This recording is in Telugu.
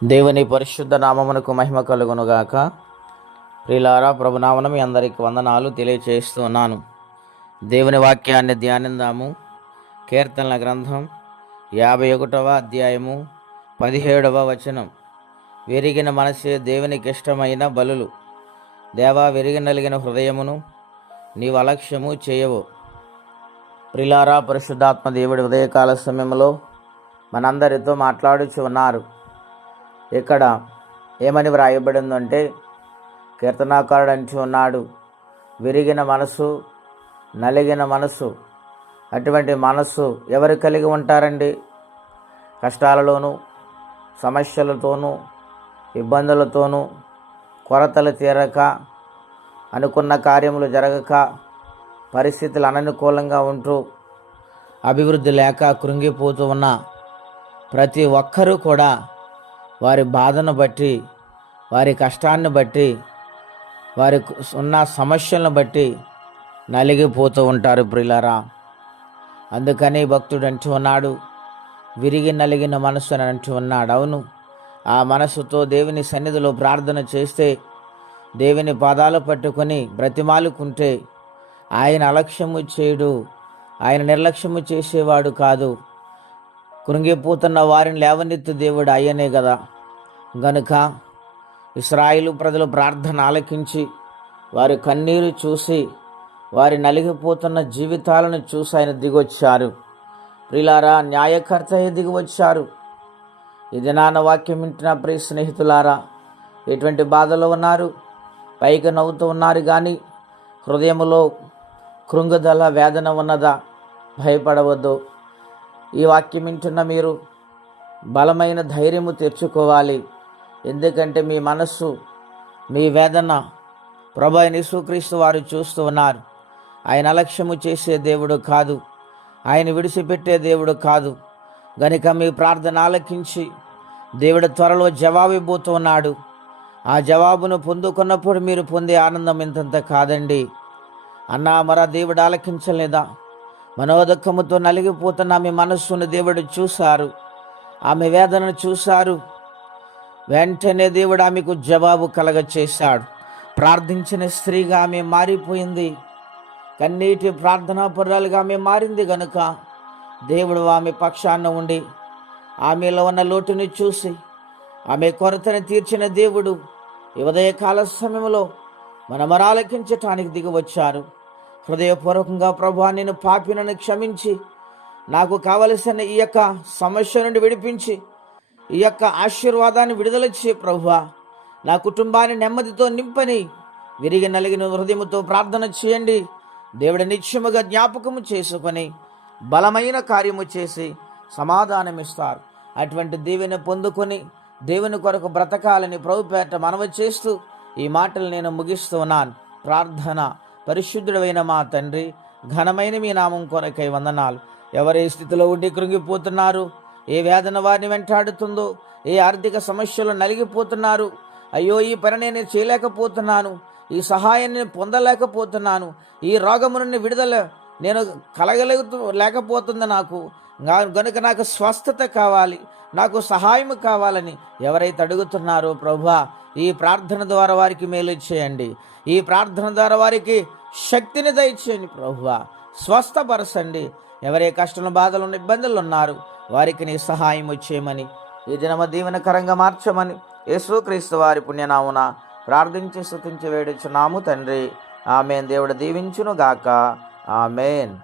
దేవుని పరిశుద్ధ నామమునకు మహిమ కలుగునుగాక. ప్రియులారా, ప్రభునామన మీ అందరికి వందనాలు తెలియచేస్తున్నాను. దేవుని వాక్యాన్ని ధ్యానిందాము. కీర్తనల గ్రంథం 51వ అధ్యాయము 17వ వచనం. విరిగిన మనసే దేవునికి ఇష్టమైన బలులు. దేవా, విరిగి నలిగిన హృదయమును నీవు అలక్ష్యము చేయవు. ప్రియులారా, పరిశుద్ధాత్మ దేవుడి ఉదయకాల సమయంలో మనందరితో మాట్లాడుచు ఉన్నారు. ఇక్కడ ఏమని వ్రాయబడిందంటే, కీర్తనాకారుడు అంటూ ఉన్నాడు, విరిగిన మనసు, నలిగిన మనసు. అటువంటి మనస్సు ఎవరు కలిగి ఉంటారండి? కష్టాలలోనూ, సమస్యలతోనూ, ఇబ్బందులతోనూ, కొరతలు తీరక, అనుకున్న కార్యములు జరగక, పరిస్థితులు అననుకూలంగా ఉంటూ, అభివృద్ధి లేక కృంగిపోతూ ఉన్న ప్రతి ఒక్కరూ కూడా వారి బాధను బట్టి, వారి కష్టాన్ని బట్టి, వారి ఉన్న సమస్యలను బట్టి నలిగిపోతూ ఉంటారు ప్రియులారా. అందుకని భక్తుడు అంటూ ఉన్నాడు, విరిగి నలిగిన మనసు అని అంటూ ఉన్నాడు. అవును, ఆ మనసుతో దేవుని సన్నిధిలో ప్రార్థన చేస్తే, దేవుని పాదాలు పట్టుకొని బ్రతిమాలుకుంటే ఆయన అలక్ష్యము చేయడు, ఆయన నిర్లక్ష్యము చేసేవాడు కాదు. కృంగిపోతున్న వారిని లేవనెత్తు దేవుడు ఆయనే కదా. గనుక ఇశ్రాయేలు ప్రజలు ప్రార్థన ఆలకించి, వారి కన్నీరు చూసి, వారి నలిగిపోతున్న జీవితాలను చూసి ఆయన దిగొచ్చారు. ప్రియులారా, న్యాయకర్త దిగివచ్చారు. ఈ దినాన వాక్యం వింటున్న ప్రియ స్నేహితులారా, ఎటువంటి బాధలో ఉన్నారు? పైకి నవ్వుతూ ఉన్నారు కానీ హృదయములో కృంగుదల, వేదన ఉన్నదా? భయపడవద్దు. ఈ వాక్యం వింటున్న మీరు బలమైన ధైర్యము తెచ్చుకోవాలి. ఎందుకంటే మీ మనస్సు, మీ వేదన ప్రభు అయిన యేసుక్రీస్తు వారు చూస్తూ ఉన్నారు. ఆయన అలక్ష్యము చేసే దేవుడు కాదు, ఆయన విడిచిపెట్టే దేవుడు కాదు. గనుక మీ ప్రార్థన ఆలకించి దేవుడు త్వరలో జవాబు ఇవ్వబోతూ ఉన్నాడు. ఆ జవాబును పొందుకున్నప్పుడు మీరు పొందే ఆనందం ఇంతంత కాదండి. అన్నా, మరా దేవుడు ఆలకించలేదా? మనోదుఖముతో నలిగిపోతున్న ఆమె మనస్సును దేవుడు చూశారు, ఆమె వేదనను చూశారు. వెంటనే దేవుడు ఆమెకు జవాబు కలగచేశాడు. ప్రార్థించిన స్త్రీగా ఆమె మారిపోయింది. కన్నీటి ప్రార్థనా పరురాలుగా ఆమె మారింది. గనుక దేవుడు ఆమె పక్షాన ఉండి ఆమెలో ఉన్న లోటుని చూసి ఆమె కొరతను తీర్చిన దేవుడు ఈ ఉదయకాల సమయంలో మన మొరాలకించటానికి దిగివచ్చారు. హృదయపూర్వకంగా ప్రభువా, నేను పాపినని క్షమించి, నాకు కావలసిన ఈ యొక్క సమస్య నుండి విడిపించి, ఈ యొక్క ఆశీర్వాదాన్ని విడుదల చే ప్రభువా, నా కుటుంబాన్ని నెమ్మదితో నింపని విరిగి నలిగిన హృదయముతో ప్రార్థన చేయండి. దేవుడి నిత్యముగా జ్ఞాపకము చేసుకొని బలమైన కార్యము చేసి సమాధానమిస్తారు. అటువంటి దీవెన పొందుకొని దేవుని కొరకు బ్రతకాలని ప్రభుపేట మనవి చేస్తూ ఈ మాటలు నేను ముగిస్తున్నాను. ప్రార్థన. పరిశుద్ధుడైన మా తండ్రి, ఘనమైన మీ నామం కొరకై వందనాలు. ఎవరే స్థితిలో ఉండి కృంగిపోతున్నారు, ఏ వేదన వారిని వెంటాడుతుందో, ఏ ఆర్థిక సమస్యలు నలిగిపోతున్నారు, అయ్యో ఈ పని నేను చేయలేకపోతున్నాను, ఈ సహాయాన్ని పొందలేకపోతున్నాను, ఈ రోగము నుండి విడుదల నేను లేకపోతుంది నాకు, గనుక నాకు స్వస్థత కావాలి, నాకు సహాయం కావాలని ఎవరైతే అడుగుతున్నారో ప్రభువా, ఈ ప్రార్థన ద్వారా వారికి మేలు చేయండి. ఈ ప్రార్థన ద్వారా వారికి శక్తిని దయచేయండి ప్రభువా. స్వస్థపరచండి. ఎవరే కష్టంలో, బాధలు, ఇబ్బందులు ఉన్నారు వారికి నీ సహాయం చేయమని, ఈ దినమ దీవెనకరంగా మార్చమని యేసుక్రీస్తు వారి పుణ్యనామున ప్రార్థించి స్తుతించి వేడుచున్నాము తండ్రి. ఆమేన్. దేవుడు దీవించును గాక. ఆమేన్.